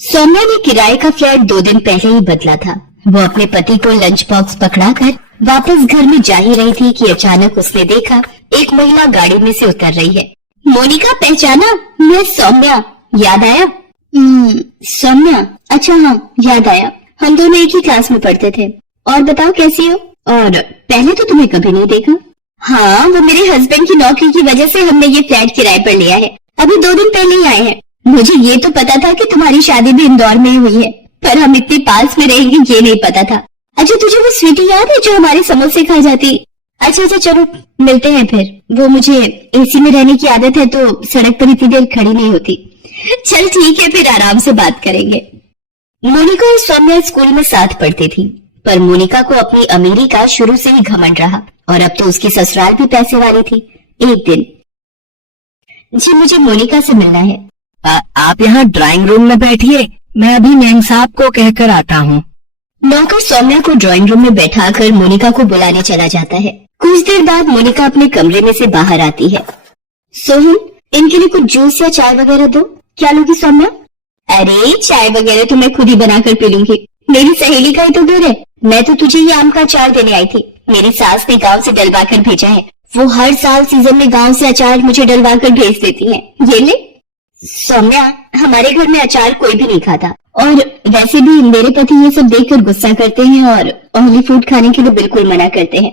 सौम्या ने किराए का फ्लैट 2 दिन पहले ही बदला था। वो अपने पति को लंच बॉक्स पकड़ाकर वापस घर में जा ही रही थी कि अचानक उसने देखा एक महिला गाड़ी में से उतर रही है। मोनिका, पहचाना? मैं सौम्या। याद आया? सौम्या, अच्छा हाँ याद आया। हम दोनों एक ही क्लास में पढ़ते थे। और बताओ कैसी हो? और पहले तो तुम्हें कभी नहीं देखा। हाँ, वो मेरे हस्बैंड की नौकरी की वजह से हमने ये फ्लैट किराए पर लिया है। अभी 2 दिन पहले ही आए हैं। मुझे ये तो पता था कि तुम्हारी शादी भी इंदौर में ही हुई है, पर हम इतने पास में रहेंगे ये नहीं पता था। अच्छा, तुझे वो स्वीटी याद है जो हमारे समोसे खा जाती? अच्छा चलो मिलते हैं फिर। वो मुझे एसी में रहने की आदत है तो सड़क पर इतनी देर खड़ी नहीं होती। चल ठीक है, फिर आराम से बात करेंगे। मोनिका और सौम्या स्कूल में साथ पढ़ती थी, पर मोनिका को अपनी अमीरी का शुरू से ही घमंड रहा और अब तो उसकी ससुराल भी पैसे वाली थी। एक दिन, जी मुझे मोनिका से मिलना है। आप यहाँ ड्राइंग रूम में बैठिए, मैं अभी मैम साहब को कहकर आता हूँ। नौकर सौम्या को ड्राइंग रूम में बैठाकर मोनिका को बुलाने चला जाता है। कुछ देर बाद मोनिका अपने कमरे में से बाहर आती है। सोहन, इनके लिए कुछ जूस या चाय वगैरह दो। क्या लोगी सौम्या? अरे चाय वगैरह तो मैं खुद ही बनाकर पी लूंगी। मेरी सहेली का ही तो घर है। मैं तो तुझे ये आम का अचार देने आई थी। मेरी सास ने गाँव से डलवा कर भेजा है। वो हर साल सीजन में गाँव से अचार मुझे डलवा कर भेज देती है। ये ले। सौम्या, हमारे घर में अचार कोई भी नहीं खाता, और वैसे भी मेरे पति ये सब देखकर गुस्सा करते हैं और ऑयली फूड खाने के लिए बिल्कुल मना करते हैं।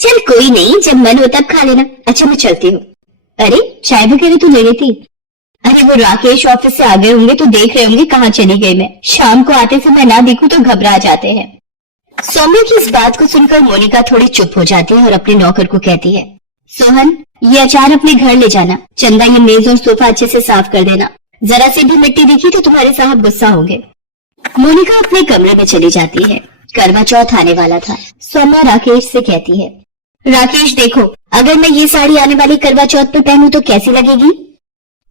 चल कोई नहीं, जब मन हो तब खा लेना। अच्छा मैं चलती हूँ। अरे चाय वगैरह तो ले लेती। अरे वो राकेश ऑफिस से आ गए होंगे तो देख रहे होंगे कहाँ चली गई मैं। शाम को आते समय ना देखूं तो घबरा जाते हैं। सौम्या की इस बात को सुनकर मोनिका थोड़ी चुप हो जाती है और अपने नौकर को कहती है, सोहन ये अचार अपने घर ले जाना। चंदा ये मेज और सोफा अच्छे से साफ कर देना। जरा सी भी मिट्टी दिखी तो तुम्हारे साहब गुस्सा होंगे। मोनिका अपने कमरे में चली जाती है। करवा चौथ आने वाला था। सौम्या राकेश से कहती है, राकेश देखो, अगर मैं ये साड़ी आने वाली करवा चौथ पे पहनूं तो कैसी लगेगी?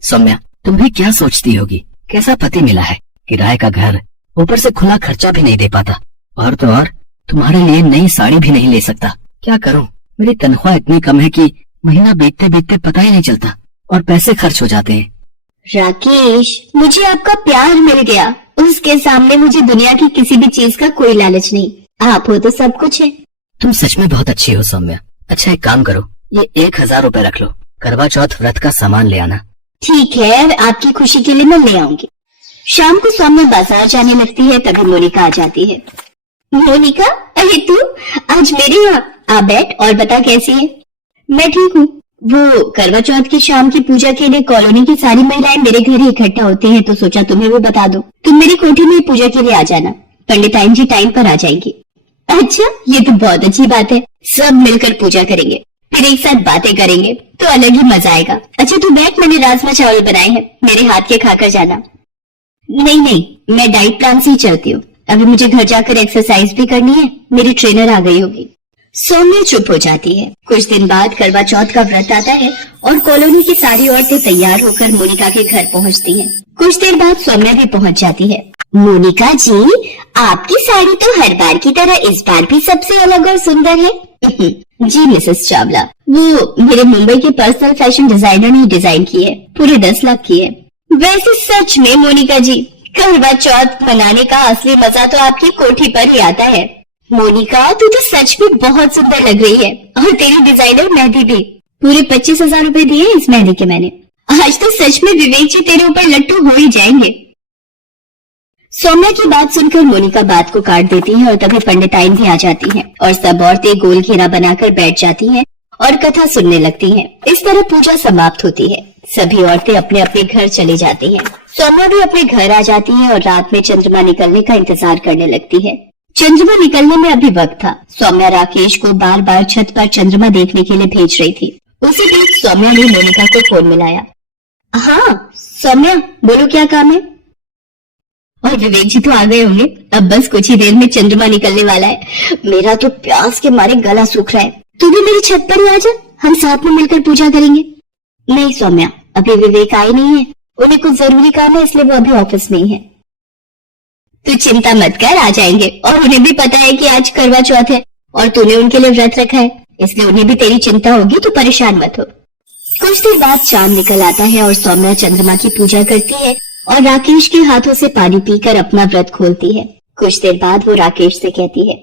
सौम्या, तुम भी क्या सोचती होगी? कैसा पति मिला है, किराए का घर, ऊपर से खुला खर्चा भी नहीं दे पाता, और तो और तुम्हारे लिए नई साड़ी भी नहीं ले सकता। क्या करूं? मेरी तनख्वाह इतनी कम है कि महीना बीतते बीतते पता ही नहीं चलता और पैसे खर्च हो जाते हैं। राकेश, मुझे आपका प्यार मिल गया। उसके सामने मुझे दुनिया की किसी भी चीज का कोई लालच नहीं। आप हो तो सब कुछ है। तुम सच में बहुत अच्छी हो सौम्या। अच्छा एक काम करो, ये 1000 रुपए रख लो, करवा चौथ व्रत का सामान ले आना। ठीक है, आपकी खुशी के लिए मैं ले आऊंगी। शाम को सौम्या बाजार जाने लगती है, तभी मोनिका आ जाती है। मोनिका, अरे तू आज मेरे यहाँ आ बैठ और बता कैसी है? मैं ठीक हूँ। वो करवा चौथ की शाम की पूजा के लिए कॉलोनी की सारी महिलाएं मेरे घर ही इकट्ठा होती हैं, तो सोचा तुम्हें वो बता दो। तुम मेरी कोठी में पूजा के लिए आ जाना। पंडिताइन जी टाइम पर आ जाएंगी। अच्छा, ये तो बहुत अच्छी बात है। सब मिलकर पूजा करेंगे, फिर एक साथ बातें करेंगे तो अलग ही मजा आएगा। अच्छा तू बैठ, मैंने राजमा चावल बनाए हैं, मेरे हाथ के खाकर जाना। नहीं, मैं डाइट प्लान से ही चलती हूँ। अभी मुझे घर जाकर एक्सरसाइज भी करनी है। मेरी ट्रेनर आ गई होगी। सौम्या चुप हो जाती है। कुछ दिन बाद करवा चौथ का व्रत आता है और कॉलोनी की सारी औरतें तैयार होकर मोनिका के घर पहुंचती हैं। कुछ देर बाद सौम्या भी पहुंच जाती है। मोनिका जी, आपकी साड़ी तो हर बार की तरह इस बार भी सबसे अलग और सुंदर है। जी मिसेस चावला, वो मेरे मुंबई के पर्सनल फैशन डिजाइनर ने डिजाइन की है। पूरे 10 लाख की है। वैसे सच में मोनिका जी, करवा चौथ मनाने का असली मजा तो आपकी कोठी पर ही आता है। मोनिका, तू तो सच में बहुत सुंदर लग रही है, और तेरी डिजाइनर मेहंदी भी। पूरे 25,000 रुपए दिए इस मेहंदी के मैंने। आज तो सच में विवेक जी तेरे ऊपर लट्टू हो ही जाएंगे। सौम्या की बात सुनकर मोनिका बात को काट देती है और तभी पंडिताइन भी आ जाती है और सब औरतें गोल घेरा बनाकर बैठ जाती हैं और कथा सुनने लगती हैं। इस तरह पूजा समाप्त होती है। सभी औरतें अपने अपने घर चली जाती हैं। सौम्या भी अपने घर आ जाती है और रात में चंद्रमा निकलने का इंतजार करने लगती है। चंद्रमा निकलने में अभी वक्त था। सौम्या राकेश को बार बार छत पर चंद्रमा देखने के लिए भेज रही थी। उसी बीच सौम्या ने मोनिका को फोन मिलाया। हाँ सौम्या, बोलो क्या काम है? और विवेक जी तो आ गए होंगे। अब बस कुछ ही देर में चंद्रमा निकलने वाला है। मेरा तो प्यास के मारे गला सूख रहा है। तू भी मेरी छत पर ही आ जा, हम साथ में मिलकर पूजा करेंगे। नहीं सौम्या, अभी विवेक आए नहीं है। उन्हें कुछ जरूरी काम है, इसलिए वो अभी ऑफिस नहीं है। तू चिंता मत कर, आ जाएंगे। और उन्हें भी पता है कि आज करवा चौथ है और तूने उनके लिए व्रत रखा है, इसलिए उन्हें भी तेरी चिंता होगी, तो परेशान मत हो। कुछ देर बाद चांद निकल आता है और सौम्या चंद्रमा की पूजा करती है और राकेश के हाथों से पानी पीकर अपना व्रत खोलती है। कुछ देर बाद वो राकेश से कहती है,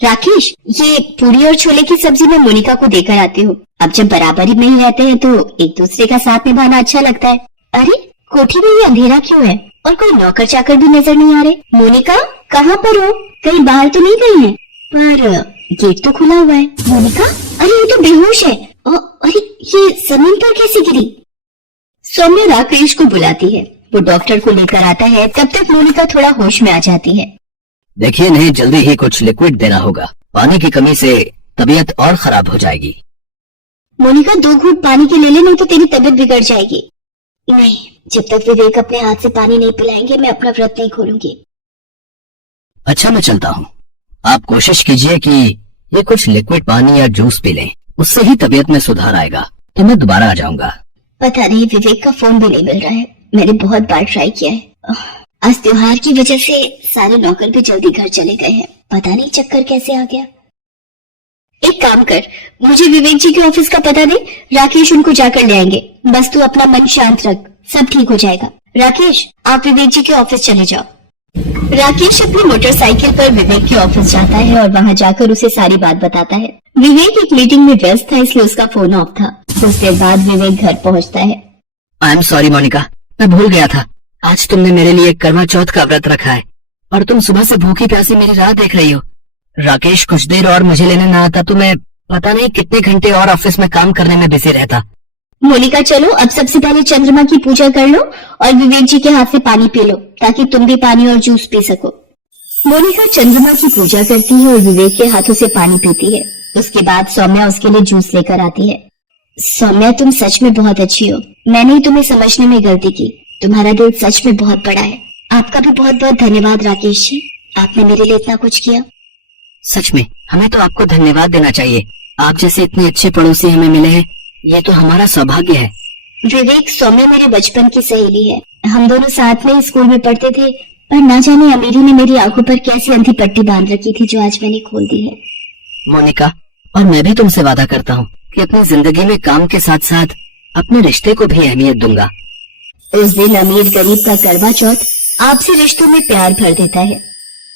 राकेश, ये पूरी और छोले की सब्जी में मोनिका को देकर आते हो। अब जब बराबरी में ही रहते हैं तो एक दूसरे का साथ निभाना अच्छा लगता है। अरे, कोठी में ये अंधेरा क्यों है और कोई नौकर चाकर भी नजर नहीं आ रहे? मोनिका, कहाँ पर हो? कहीं बाहर तो नहीं गई है? पर गेट तो खुला हुआ है। मोनिका, अरे ये तो बेहोश है। अरे ये जमीन पर कैसे गिरी? सौम्या राकेश को बुलाती है। वो डॉक्टर को लेकर आता है। तब तक मोनिका थोड़ा होश में आ जाती है। देखिए, नहीं जल्दी ही कुछ लिक्विड देना होगा। पानी की कमी से तबीयत और खराब हो जाएगी। मोनिका, 2 घूंट पानी के ले ले, नहीं तो तेरी तबीयत बिगड़ जाएगी। नहीं, जब तक विवेक अपने हाथ से पानी नहीं पिलाएंगे मैं अपना व्रत नहीं खोलूंगी। अच्छा, मैं चलता हूँ। आप कोशिश कीजिए कि ये कुछ लिक्विड पानी या जूस पी लें, उससे ही तबीयत में सुधार आएगा। तो मैं दोबारा आ जाऊंगा। पता नहीं, विवेक का फोन भी नहीं मिल रहा है। मैंने बहुत बार ट्राई किया है। आज त्योहार की वजह से सारे नौकर भी जल्दी घर चले गए हैं। पता नहीं चक्कर कैसे आ गया। एक काम कर, मुझे विवेक जी के ऑफिस का पता दे। राकेश उनको जाकर ले आएंगे। बस तू अपना मन शांत रख, सब ठीक हो जाएगा। राकेश, आप विवेक जी के ऑफिस चले जाओ। राकेश अपनी मोटरसाइकिल पर विवेक के ऑफिस जाता है और वहाँ जाकर उसे सारी बात बताता है। विवेक एक मीटिंग में व्यस्त था, इसलिए उसका फोन ऑफ था। कुछ देर बाद विवेक घर पहुँचता है। आई एम सॉरी मोनिका, मैं भूल गया था। आज तुमने मेरे लिए करवा चौथ का व्रत रखा है और तुम सुबह से भूखी प्यासी मेरी राह देख रही हो। राकेश कुछ देर और मुझे लेने ना आता तो मैं पता नहीं कितने घंटे और ऑफिस में काम करने में बिजी रहता। मोनिका, चलो अब सबसे पहले चंद्रमा की पूजा कर लो और विवेक जी के हाथ से पानी पी लो, ताकि तुम भी पानी और जूस पी सको। मोनिका चंद्रमा की पूजा करती है और विवेक के हाथों से पानी पीती है। उसके बाद सौम्या उसके लिए जूस लेकर आती है। सौम्या, तुम सच में बहुत अच्छी हो। मैंने ही तुम्हें समझने में गलती की। तुम्हारा दिल सच में बहुत बड़ा है। आपका भी बहुत बहुत धन्यवाद राकेश जी, आपने मेरे लिए इतना कुछ किया। सच में हमें तो आपको धन्यवाद देना चाहिए। आप जैसे इतने अच्छे पड़ोसी हमें मिले हैं, ये तो हमारा सौभाग्य है। विवेक, सौम्या मेरे बचपन की सहेली है। हम दोनों साथ में स्कूल में पढ़ते थे, पर ना जाने अमीरी ने मेरी आंखों पर कैसी अंधी पट्टी बांध रखी थी, जो आज मैंने खोल दी है। मोनिका, और मैं भी तुमसे वादा करता हूँ कि अपनी जिंदगी में काम के साथ साथ अपने रिश्ते को भी अहमियत दूंगा। उस दिन अमीर गरीब का करवा चौथ आपसी रिश्तों में प्यार भर देता है।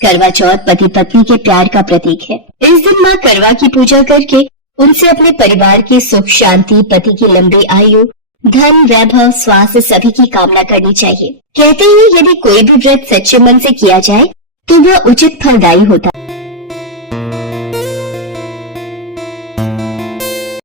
करवा चौथ पति पत्नी के प्यार का प्रतीक है। इस दिन माँ करवा की पूजा करके उनसे अपने परिवार की सुख शांति, पति की लंबी आयु, धन वैभव, स्वास्थ्य सभी की कामना करनी चाहिए। कहते हैं यदि कोई भी व्रत सच्चे मन से किया जाए तो वह उचित फलदायी होता है।